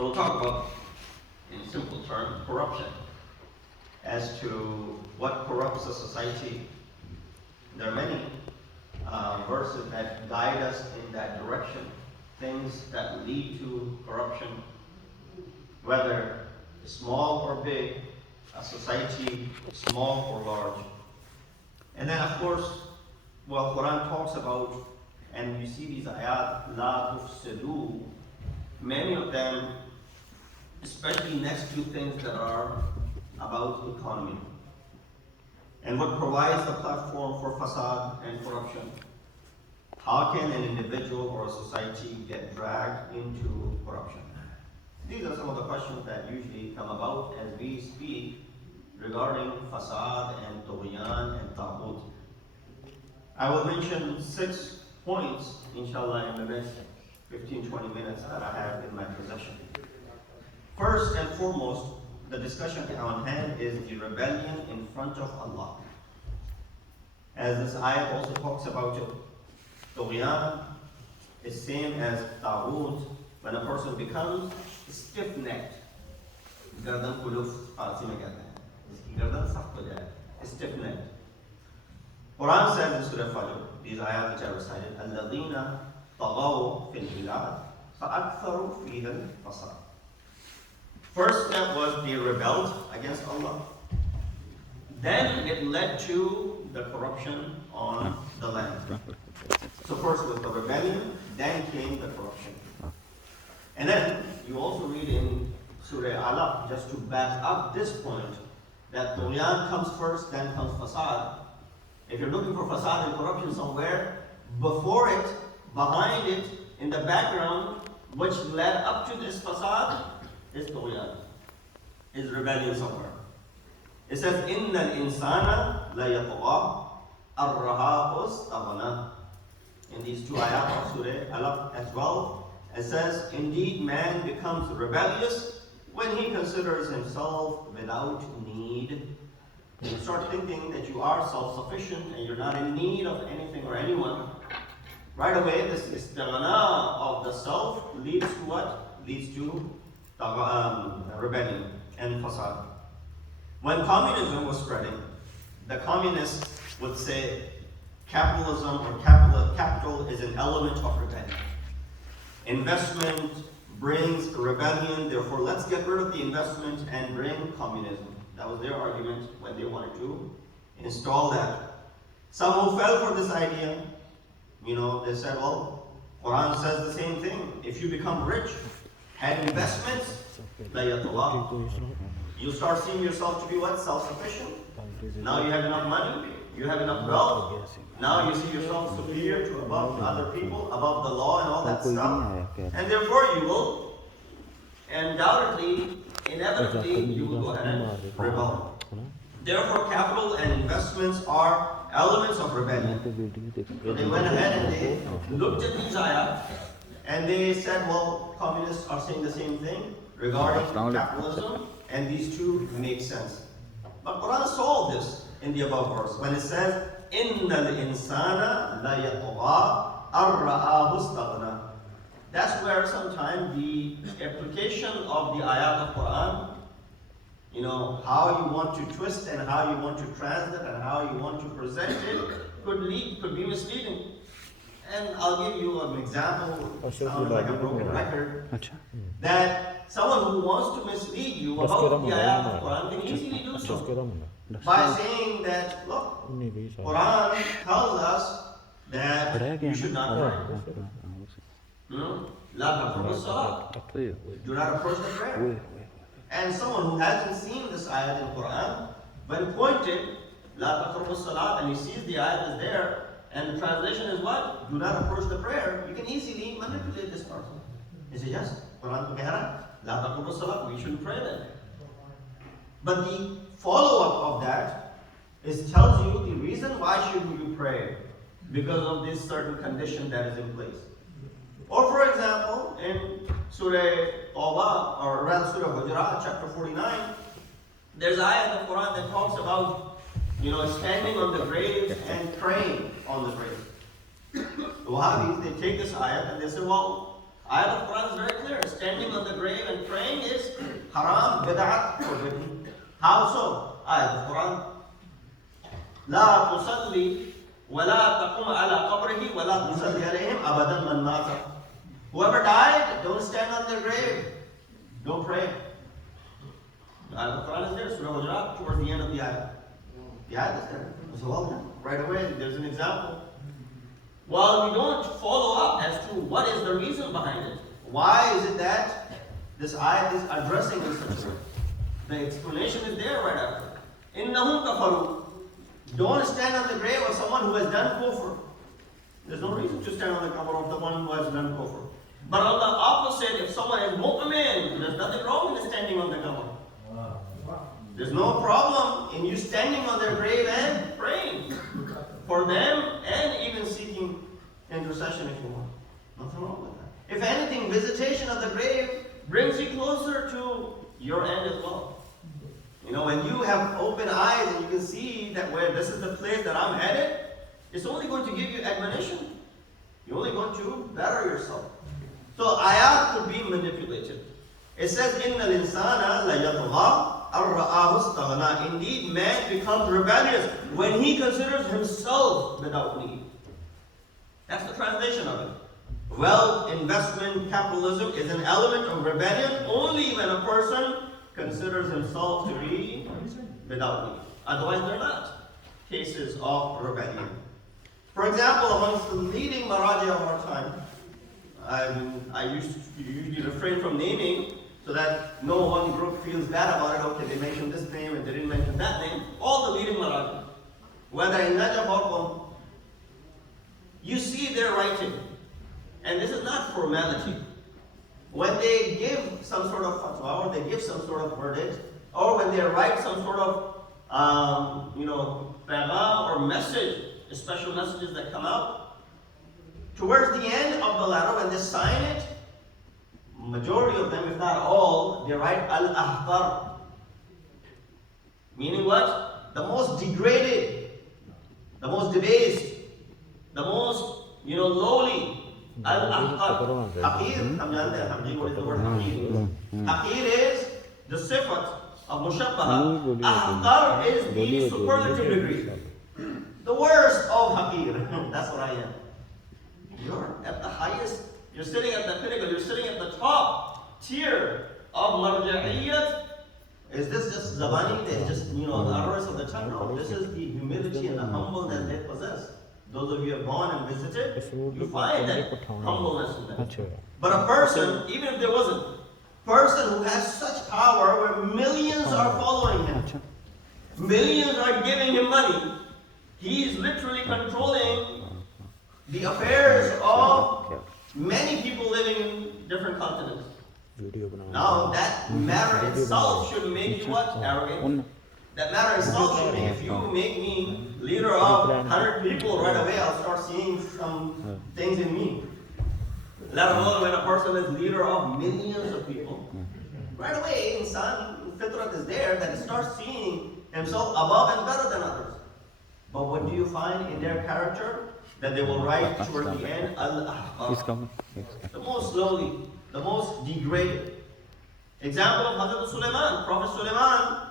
So we'll talk about, in simple terms, corruption. As to what corrupts a society, there are many verses that guide us in that direction. Things that lead to corruption, whether small or big, a society small or large. And then of course, well, Quran talks about, and you see these ayat, la tufsidu, many of them, especially next to things that are about economy. And what provides the platform for fasad and corruption? How can an individual or a society get dragged into corruption? These are some of the questions that usually come about as we speak regarding fasad and tughyan and taghut. I will mention 6 points, inshallah, in the next 15-20 minutes that I have in my possession. First and foremost, the discussion on hand is the rebellion in front of Allah. As this ayat also talks about it, tughyan is same as taghut, when a person becomes stiff-necked. Gardan kuluf Farsi mein kehte hain. Iski gardan sakht ho jaye, stiff-necked. Quran says in Surah Fajr, these ayat which I recited, الَّذِينَ طَغَوْا فِي الْبِلَادِ فَأَكْثَرُوا فِيهَا الْفَسَادَ. First step was they rebelled against Allah. Then it led to the corruption on the land. So first was the rebellion, then came the corruption. And then you also read in Surah Alaq, just to back up this point, that tughyan comes first, then comes fasad. If you're looking for fasad and corruption somewhere, before it, behind it, in the background, which led up to this fasad, is tughyan, is rebellion somewhere. It says, إِنَّ الْإِنسَانَ لَيَطْغَى أَرْرَهَا اسْتَغْنَى. In these 2 ayat of Surah Alaq as well, it says, indeed man becomes rebellious when he considers himself without need. You start thinking that you are self-sufficient and you're not in need of anything or anyone. Right away, this istighna of the self leads to what? Leads to rebellion and fasad. When communism was spreading, the communists would say capitalism or capital is an element of rebellion. Investment brings rebellion, therefore let's get rid of the investment and bring communism. That was their argument when they wanted to install that. Some who fell for this idea, they said, well, Quran says the same thing. If you become rich, have investments, you start seeing yourself to be what? Self-sufficient. Now you have enough money, you have enough wealth. Now you see yourself superior to above other people, above the law and all that stuff. And therefore you will undoubtedly, inevitably, you will go ahead and rebel. Therefore capital and investments are elements of rebellion. So they went ahead and they looked at these ayat and they said, well, communists are saying the same thing regarding capitalism, and these two make sense. But Quran solved this in the above verse when it says, إِنَّ الْإِنسَانَ لَيَطْغَى أَرْرَآهُ اسْتَغْنَى. That's where sometimes the application of the ayat of Quran, how you want to twist and how you want to translate and how you want to present it could be misleading. And I'll give you an example, sounding like a broken record, that someone who wants to mislead you about the ayat of Quran can easily do so by saying that, look, Quran tells us that you should not pray. La taqrabu as-salat. Do not approach the prayer. And someone who hasn't seen this ayat in Quran, when pointed, La taqrabu as-salat, and he sees the ayat is there, and the translation is what? Do not approach the prayer. You can easily manipulate this person. He says, yes, Quran to keh raha hai, La taqrabu as-salat, we shouldn't pray then. But the follow-up of that tells you the reason why should you pray, because of this certain condition that is in place. Or for example, in Surah Tawbah, or rather Surah Hujurat, chapter 49, there's ayah in the Quran that talks about, standing on the grave and praying on the grave. The Wahhabis, they take this ayah and they say, well, ayah of the Quran is very clear, standing on the grave and praying Haram, bid'at, forbidden. How so? Ayat of Quran. لا تصلي ولا تقوم على قبره ولا تصلي عليهم أبدا من مات. Whoever died, don't stand on their grave. Don't pray. The ayat of Quran is there, Surah Hujurat, towards the end of the ayat. The ayat is there. So well, right away, there's an example. Well, we don't follow up as to what is the reason behind it. Why is it that this ayat is addressing this situation? The explanation is there right after. إِنَّهُمْ كَفَرُوا. Don't stand on the grave of someone who has done kufr. There's no reason to stand on the cover of the one who has done kufr. But on the opposite, if someone is mu'min, there's nothing wrong with standing on the cover. There's no problem in you standing on their grave and praying for them and even seeking intercession if you want. Nothing wrong with that. If anything, visitation of the grave brings you closer to your end as well. You know, when you have open eyes and you can see that where this is the place that I'm headed, it's only going to give you admonition. You're only going to better yourself. So ayat could be manipulated. It says, إِنَّ الْإِنسَانَ لَيَطْغَى أَن رَآهُ اسْتَغْنَى. Indeed, man becomes rebellious when he considers himself without need. That's the translation of it. Wealth, investment, capitalism is an element of rebellion only when a person considers himself to be without need. Otherwise, they're not cases of rebellion. For example, amongst the leading maraji of our time, I used to usually refrain from naming so that no one group feels bad about it. Okay, they mentioned this name and they didn't mention that name. All the leading maraji, whether in Najaf or Qom, you see their writing. And this is not formality. When they give some sort of fatwa, or they give some sort of verdict, or when they write some sort of, pagham or message, special messages that come out, towards the end of the letter, when they sign it, majority of them, if not all, they write al-ahqar. Meaning what? The most degraded, the most debased, the most, lowly. Al-ahqar. Haqir, what is the word haqir? Haqir is the sifat of mushabbaha. Ahqar is the superlative degree. The worst of haqir. That's what I am. You're at the highest, you're sitting at the pinnacle, you're sitting at the top tier of marja'iyyat. Is this just zabani? It's just, the utterance of the tongue? No, this is the humility and the humbleness they possess. Those of you who have gone and visited, you find that humbleness in them. But a person, even if there wasn't, person who has such power where millions are following him, millions are giving him money, he is literally controlling the affairs of many people living in different continents. Now that matter itself should make you what? Arrogant. That matter itself should make, if you make me leader of 100 people, right away I'll start seeing some things in me. Let alone when a person is leader of millions of people. Right away, insan, fitrat is there that he starts seeing himself above and better than others. But what do you find in their character? That they will write toward the end, al-ahqar. The most lowly, the most degraded. Example of Hazrat Sulaiman. Prophet Sulaiman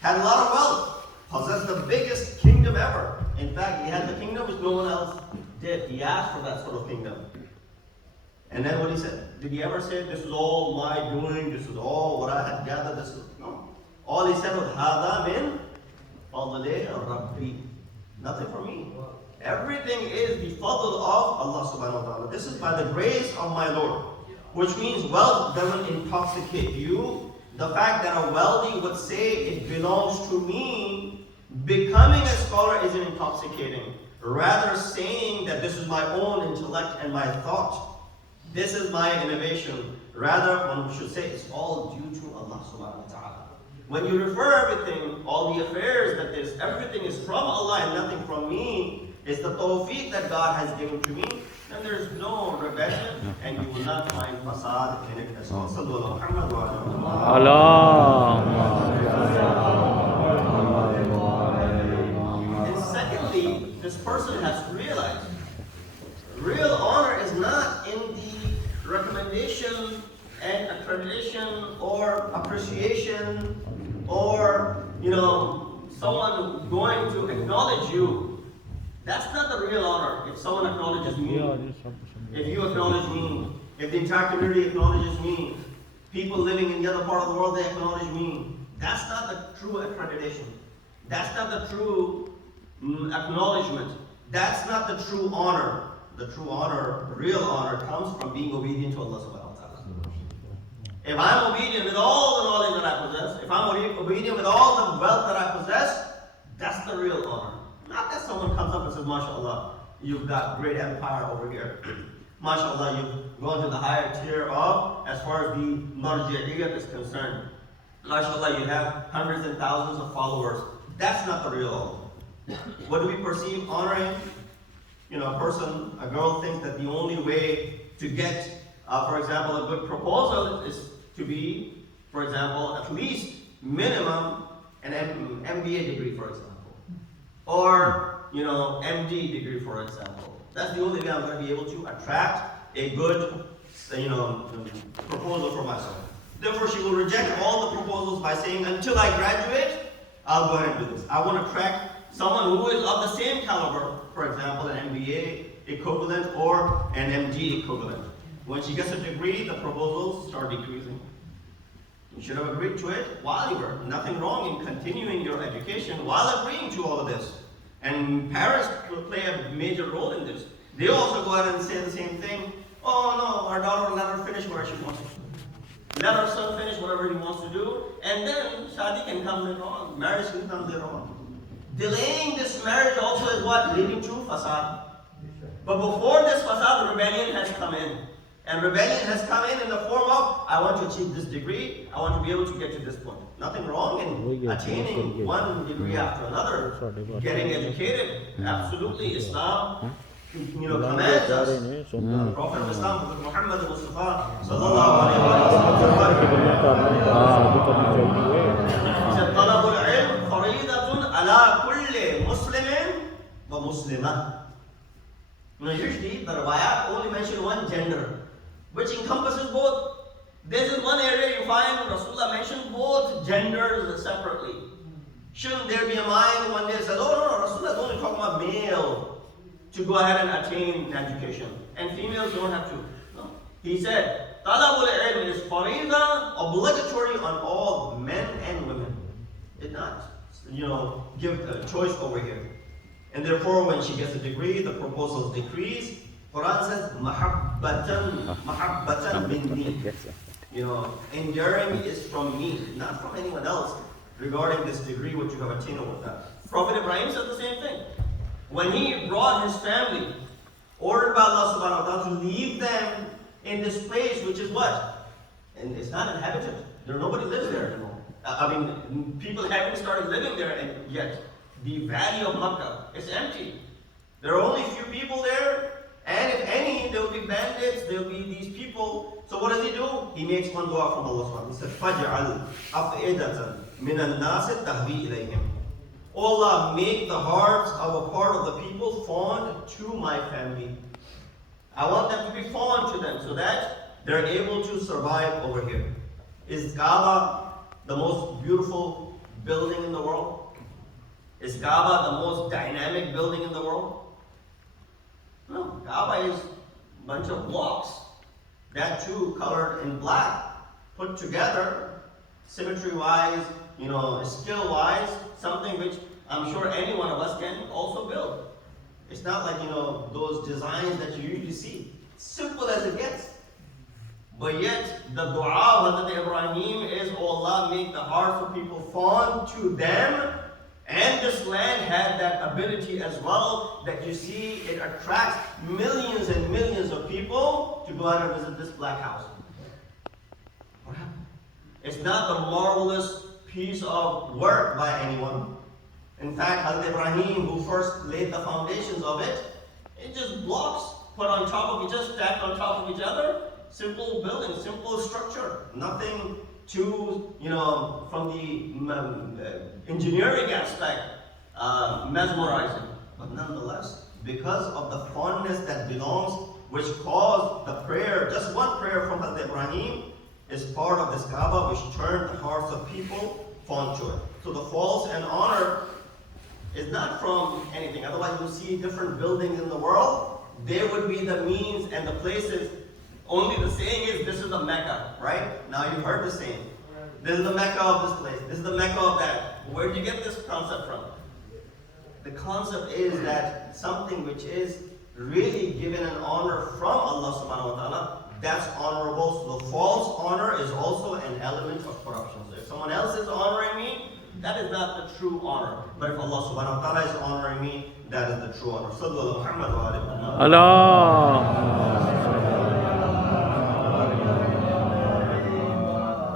had a lot of wealth, possessed the biggest kingdom ever. In fact, he had the kingdom which no one else did. He asked for that sort of kingdom. And then what he said? Did he ever say, this is all my doing, this is all what I had gathered, this is, no. All he said was, هَذَا مِنْ فَضْلِ رَبِّي. Nothing for me. Everything is the fadl of Allah subhanahu wa ta'ala. This is by the grace of my Lord. Which means wealth doesn't intoxicate you. The fact that a wealthy would say it belongs to me, becoming a scholar isn't intoxicating. Rather saying that this is my own intellect and my thought. This is my innovation. Rather, one should say it's all due to Allah subhanahu wa ta'ala. When you refer everything, all the affairs that there's, everything is from Allah and nothing from me, it's the tawfiq that God has given to me, then there's no rebellion and you will not find fasad in it as well. Sallallahu Muhammad wa Allah. And secondly, this person has realized real honor is not in the recommendation and accreditation or appreciation or, someone going to acknowledge you. That's not the real honor. If someone acknowledges me, if you acknowledge me, if the entire community acknowledges me, people living in the other part of the world, they acknowledge me. That's not the true accreditation. That's not the true acknowledgement. That's not the true honor. The true honor, the real honor, comes from being obedient to Allah subhanahu wa ta'ala. If I'm obedient with all the knowledge that I possess, if I'm obedient with all the wealth that I possess, that's the real honor. Not that someone comes up and says, MashaAllah, you've got great empire over here. MashaAllah, you've gone to the higher tier of, as far as the marji'iyyah is concerned. MashaAllah, you have hundreds and thousands of followers. That's not the real honor. What do we perceive honoring? A person, a girl thinks that the only way to get, for example, a good proposal is to be, for example, at least minimum an MBA degree, for example. Or, MD degree, for example. That's the only way I'm going to be able to attract a good, proposal for myself. Therefore, she will reject all the proposals by saying, until I graduate, I'll go ahead and do this. I want to attract someone who is of the same caliber, for example, an MBA equivalent or an MD equivalent. When she gets a degree, the proposals start decreasing. You should have agreed to it while you were. Nothing wrong in continuing your education while agreeing to all of this. And parents play a major role in this. They also go ahead and say the same thing. Oh no, our daughter let her finish whatever she wants to do. Let our son finish whatever he wants to do. And then Shadi can come later on. Marriage can come later on. Delaying this marriage also is what? Leading to fasad. But before this fasad, rebellion has come in. And rebellion has come in the form of, I want to achieve this degree, I want to be able to get to this point. Nothing wrong in attaining one degree after another, getting educated. Absolutely, Islam commands us. The Prophet of Islam, Muhammad Mustafa, sallallahu alayhi wa sallam, he said, طلب العلم فريضة على كل مسلم ومسلمة. Usually, the riwayat only mention one gender, which encompasses both. This is one area you find Rasulullah mentioned both genders separately. Shouldn't there be a mind one day that says, oh no, Rasulullah is only talking about male to go ahead and attain education, and females don't have to. No. He said, Talabul ilm is farida, obligatory on all men and women. Did not, give a choice over here. And therefore, when she gets a degree, the proposals decrease. Quran says, mahabbatan minni. Enduring is from me, not from anyone else, regarding this degree which you have attained over that. Prophet Ibrahim said the same thing. When he brought his family, ordered by Allah subhanahu wa ta'ala to leave them in this place, which is what? And it's not inhabited. Nobody lives there anymore. People haven't started living there yet. The valley of Makkah is empty. There are only a few people there, and if any, there will be bandits, there will be these people. So what does he do? He makes one dua from Allah subhanahu wa ta'ala. He says, فَجْعَلْ أَفْئِدَةً مِنَ النَّاسِ تَهْوِي إِلَيْهِمْ. O Allah, make the hearts of a part of the people fond to my family. I want them to be fond to them so that they're able to survive over here. Is Kaaba the most beautiful building in the world? Is Kaaba the most dynamic building in the world? No, Kaaba is a bunch of blocks. That too colored in black, put together, symmetry-wise, skill-wise, something which I'm sure any one of us can also build. It's not like, those designs that you usually see. Simple as it gets. But yet, the dua of Hazrat Ibrahim is, oh Allah, make the hearts of people fond to them. And this land had that ability as well, that you see it attracts millions and millions of people to go out and visit this black house. What happened? It's not a marvelous piece of work by anyone. In fact, Hazrat Ibrahim, who first laid the foundations of it, it just blocks put on top of each other, stacked on top of each other. Simple building, simple structure. Nothing too, from the engineering aspect, mesmerizing. But nonetheless, because of the fondness that belongs, which caused the prayer, just one prayer from Hazrat Ibrahim, is part of this Kaaba which turned the hearts of people fond to it. So the false and honor is not from anything. Otherwise, you see different buildings in the world. They would be the means and the places. Only the saying is, this is the Mecca, right? Now you heard the saying. This is the Mecca of this place. This is the Mecca of that. Where did you get this concept from? The concept is that something which is really given an honor from Allah subhanahu wa ta'ala, that's honorable. So the false honor is also an element of corruption. So if someone else is honoring me, that is not the true honor. But if Allah subhanahu wa ta'ala is honoring me, that is the true honor. Sallallahu Muhammad wa alihi wa sallam. Allah.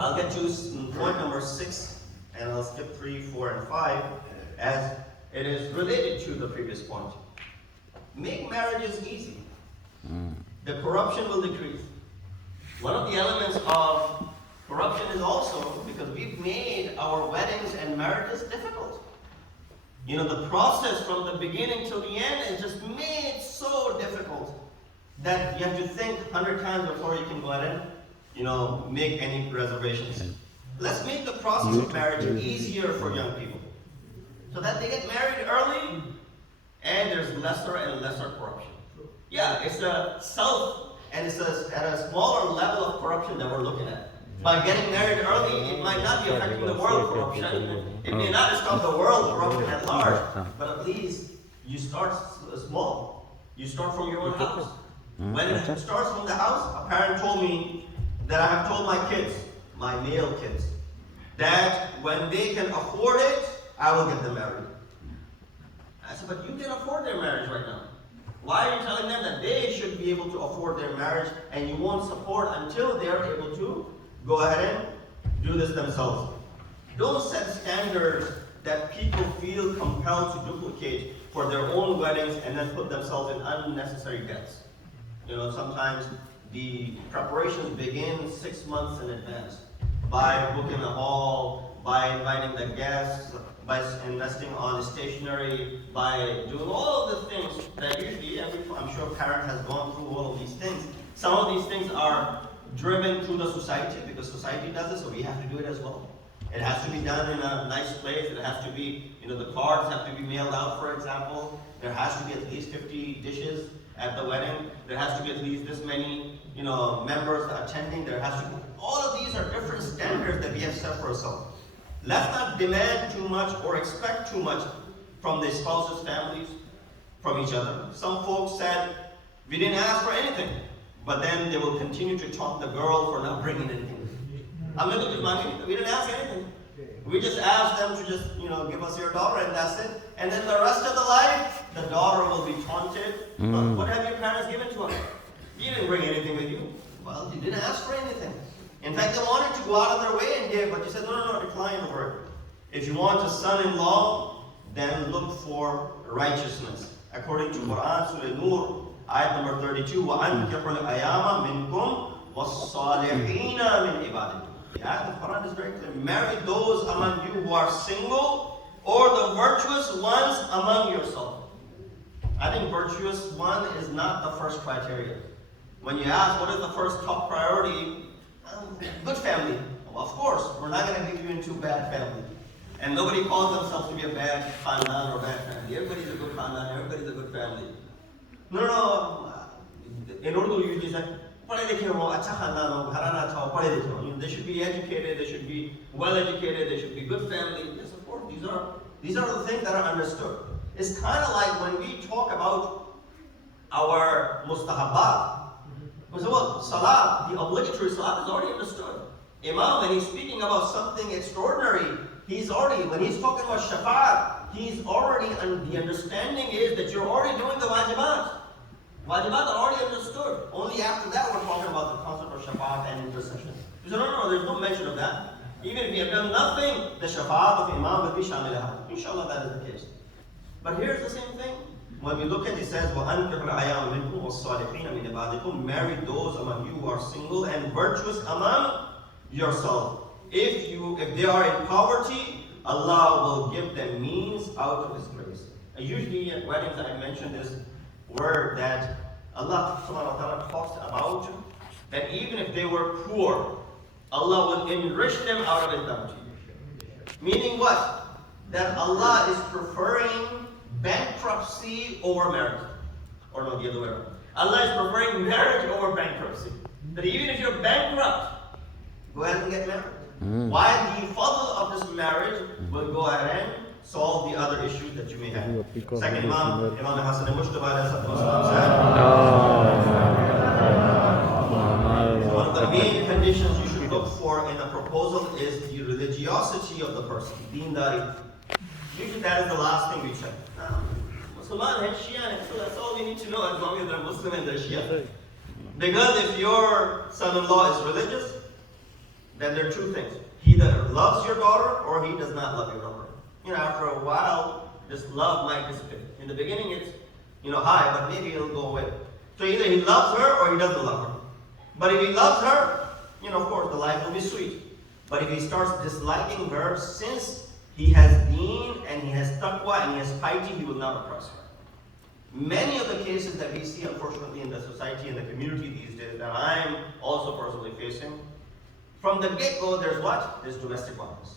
I'll get to point number 6, and I'll skip 3, 4, and 5, as it is related to the previous point. Make marriages easy. The corruption will decrease. One of the elements of corruption is also because we've made our weddings and marriages difficult. You know, the process from the beginning till the end is just made so difficult that you have to think 100 times before you can go ahead and, make any reservations. Let's make the process of marriage easier for young people, so that they get married early and there's lesser and lesser corruption. Yeah, it's a self, and it's at a smaller level of corruption that we're looking at. By getting married early, it might not be affecting the world corruption. It may not stop the world corruption at large, but at least you start small. You start from your own house. When it starts from the house, a parent told me that I have told my kids, my male kids, that when they can afford it, I will get them married. I said, but you can afford their marriage right now. Why are you telling them that they should be able to afford their marriage and you won't support until they're able to go ahead and do this themselves? Don't set standards that people feel compelled to duplicate for their own weddings and then put themselves in unnecessary debts. Sometimes the preparations begin 6 months in advance by booking a hall, by inviting the guests, by investing on stationery, by doing all of the things that usually I'm sure a parent has gone through all of these things. Some of these things are driven through the society because society does it, so we have to do it as well. It has to be done in a nice place. It has to be, the cards have to be mailed out, for example. There has to be at least 50 dishes at the wedding. There has to be at least this many, members attending. There has to be, all of these are different standards that we have set for ourselves. Let's not demand too much or expect too much from the spouses' families, from each other. Some folks said, we didn't ask for anything, but then they will continue to taunt the girl for not bringing anything. We didn't ask anything. We just asked them to just, give us your daughter and that's it. And then the rest of the life, the daughter will be taunted. What have your parents given to us? You didn't bring anything with you. Well, you didn't ask for anything. In fact, they wanted to go out of their way and give, but you said, no, decline the word. If you want a son-in-law, then look for righteousness. According to Quran, Surah Nur, ayat number 32, وَأَنْكِحُ الْأَيَامَ مِنْكُمْ وَالصَّالِحِينَ مِنْ عِبَادِكُمْ. Yeah, the Quran is very clear. Marry those among you who are single, or the virtuous ones among yourself. I think virtuous one is not the first criteria. When you ask what is the first top priority, good family. Well, of course, we're not going to give you into bad family. And nobody calls themselves to be a bad khandan or bad family. Everybody's a good khandan, everybody's a good family. No. In Urdu, you usually say, they should be educated, they should be well educated, they should be good family. Yes, of course, these are the things that are understood. It's kind of like when we talk about our mustahabbat. We say, well, salat, the obligatory salat is already understood. Imam, when he's speaking about something extraordinary, when he's talking about shafa'at, the understanding is that you're already doing the wajibat. Wajibat are already understood. Only after that we're talking about the concept of shafa'at and intercession. You say, no, there's no mention of that. Even if we have done nothing, the shafa'at of Imam will be shamil. Inshallah, that is the case. But here's the same thing. When we look at it, says, وَأَنْكِحُ الْأَيَامَ مِنْكُمْ وَالصَّالِحِينَ مِنْ عِبَادِكُمْ. Marry those among you who are single and virtuous among yourself. If they are in poverty, Allah will give them means out of His grace. And usually at weddings I mention this word that Allah subhanahu wa ta'ala talks about, that even if they were poor, Allah will enrich them out of His bounty. Meaning what? That Allah is preferring bankruptcy over marriage. Or no, the other way around. Allah is preferring marriage over bankruptcy. That even if you're bankrupt, go ahead and get married. Why the fadl of this marriage will go ahead and solve the other issues that you may have. Second Imam Hassan al-Mujtaba said, one of the main conditions you should look for in a proposal is the religiosity of the person, deendari. Usually that is the last thing we check. Musliman and Shia, so that's all we need to know as long as they're Muslim and they're Shia. Because if your son-in-law is religious, then there are two things. He either loves your daughter or he does not love your daughter. After a while, this love might dissipate. In the beginning, it's, high, but maybe it'll go away. So either he loves her or he doesn't love her. But if he loves her, of course, the life will be sweet. But if he starts disliking her, since he has deen and he has taqwa and he has piety, he will not oppress her. Many of the cases that we see, unfortunately, in the society and the community these days, that I'm also personally facing, from the get-go, there's what? There's domestic violence.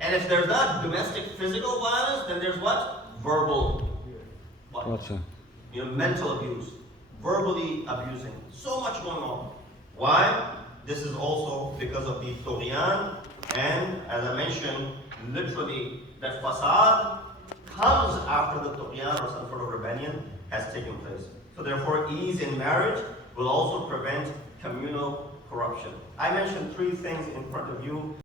And if there's not domestic physical violence, then there's what? Verbal violence. Mental abuse, verbally abusing. So much going on. Why? This is also because of the tughyan, and as I mentioned, literally that fasad comes after the tughyan or some sort of rebellion has taken place. So therefore, ease in marriage will also prevent communal corruption. I mentioned three things in front of you.